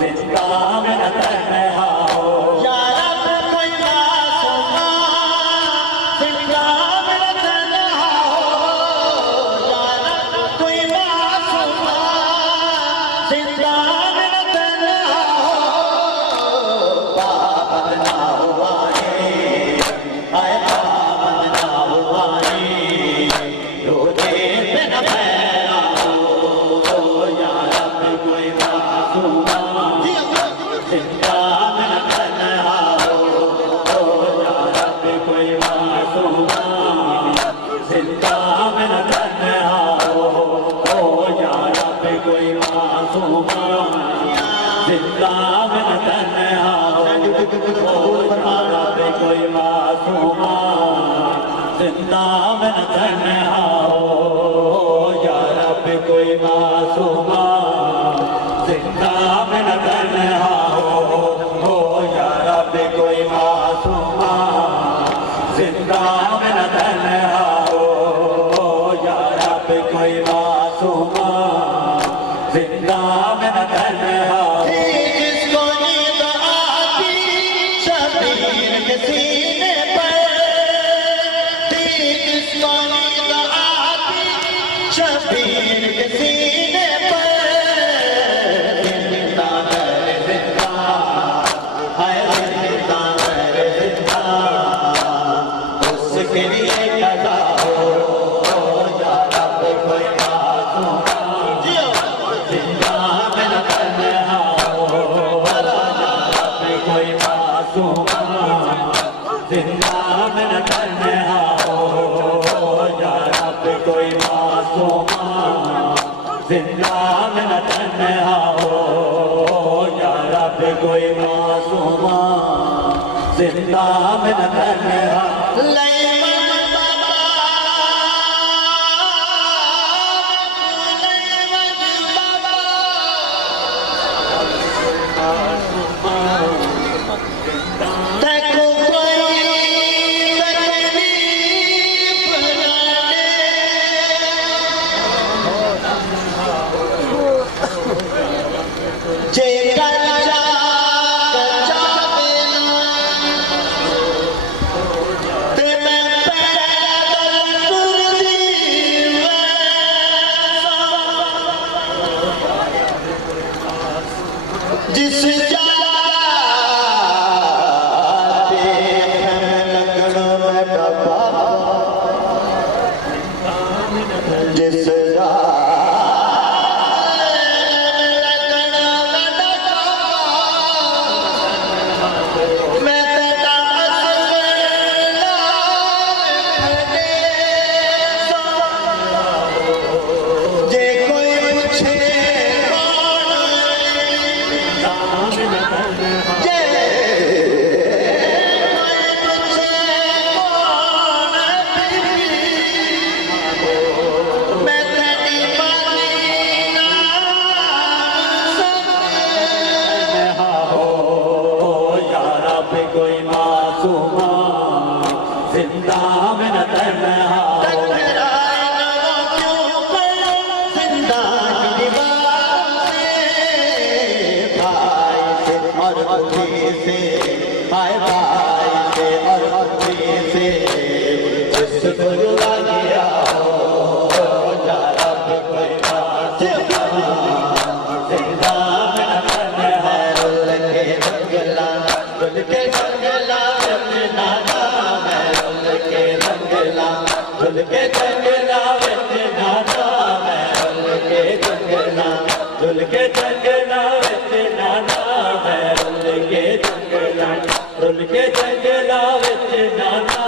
जिंदा में न तन्हा हो या रब कोई मासूमा जिंदा में न तन्हा हो या रब कोई मासूमा जिंदा में न तन्हा हो पाबंद ना हुआ आए पाबंद ना हुआ रोजे पे न पैरा हो या रब कोई मासूमा जिंदा में न तन्हा हो या रब कोई मासूमा जिंदा में न तन्हा हो या रब कोई मासूमा जिंदा में न तन्हा हो या रब कोई मासूमा जिंदा में न तन्हा हो या रब कोई मासूमा जिंदा में न तन्हा हो या रब कोई मासूमा जिंदा में न तन्हा हो या रब कोई मासूमा जिंदा में न तन्हा जिसको नींद आती शबीर के सीने पर जिसको नींद आती शबीर के सीने पर जिंदा कर जिंदा हाय जिंदा कर जिंदा उसके लिए कदा हो या रब कोई मासूमा जिंदा में न तन्हा हो या रब कोई मासूमा जिंदा में न तन्हा हो या रब कोई मासूमा जिंदा में न तन्हा हो या रब कोई मासूमा जिंदा में न तन्हा जिस जिस कोई मासूमा जिंदा में न तन्हा हो जिंदा की दीवार से भाई से और अभी से भाई से और अभी से जिसको रुला गया हो या रब कोई मासूमा जिंदा में न तन्हा रुल के जंगला रुल के जंगला नाना मैं रुल के जंगला रुल के जंगला नाना मैं रुल के जंगला रुल के जंगला नाना मैं रुल के जंगला रुल के जंगला नाना